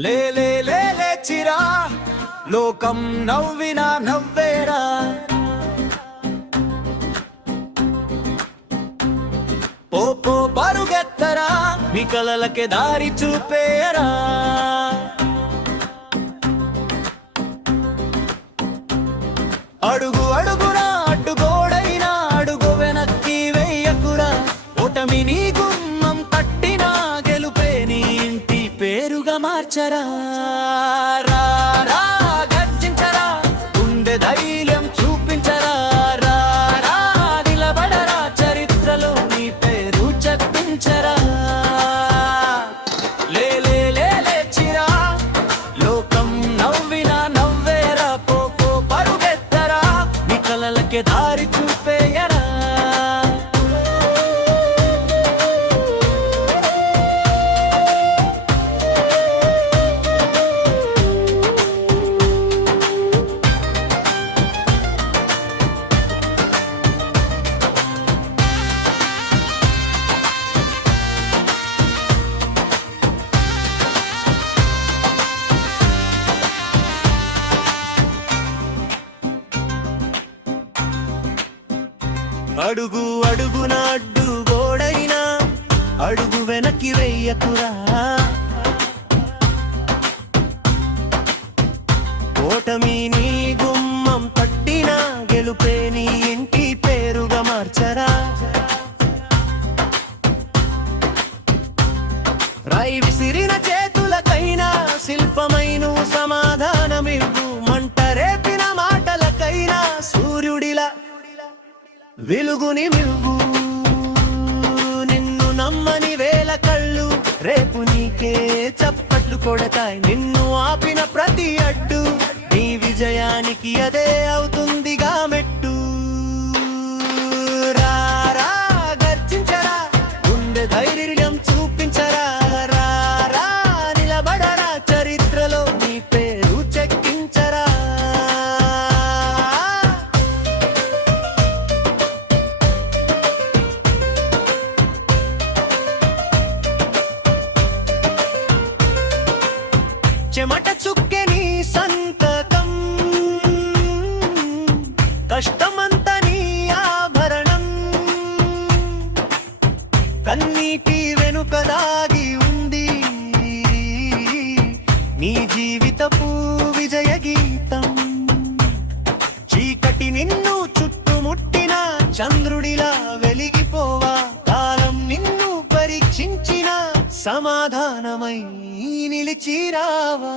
లేచిరా లోకం నవ్వినా నవ్వేరా. పో పరుగెత్తరా మీ కలలకే దారి చూపేయరా. అడుగు అడుగురా అడ్డుగోడైనా అడుగు వెనక్కి వెయ్యకురా. ఓటమి నీ గుమ్మం తట్టినా గెలుపే నీ ఇంటి పేరుగా మార్చరా. గర్జించరా గుండె ధైర్యం చూపించరా. నిలబడరా చరిత్రలో నీ పేరు చెప్పించరా. లేచిరా లోకం నవ్వినా నవ్వేరా. పో పరుగెత్తరా నీ కలలకే దారి చూపేయరా. అడుగు అడుగున అడ్డు గోడైనా అడుగు వెనక్కి వెయ్యకురా. ఓటమి నీ గుమ్మం తట్టినా గెలుపే నీ ఇంటి పేరుగా మార్చరా. రాయి విసిరిన చేతులకైనా శిల్పమైన సమాధానమివ్వు. మంట రేపిన మాటలకైనా సూర్యుడిలా వెలుగుని మివ్వు. నిన్ను నమ్మని వేల కళ్ళు రేపు నీకే చప్పట్లు కొడతాయి. నిన్ను ఆపిన ప్రతి అడ్డు నీ విజయానికి అదే అవుతుందిగా మెట్టు. గర్జించరా గుండె ధైర్యం చూపించరా. నిలబడరా చరిత్రలో నీ పేరు చెక్కించరా. చెమట చుక్కె నీ సంతకం కష్టమంత నీ ఆభరణం. కన్నీటి వెనుక దాగి ఉంది నీ జీవితపు విజయ గీతం. చీకటి నిన్ను చుట్టుముట్టిన చంద్రుడిలా వెలిగిపోవా. కాలం నిన్ను పరీక్షించిన సమాధానమై నిలిచిరావా.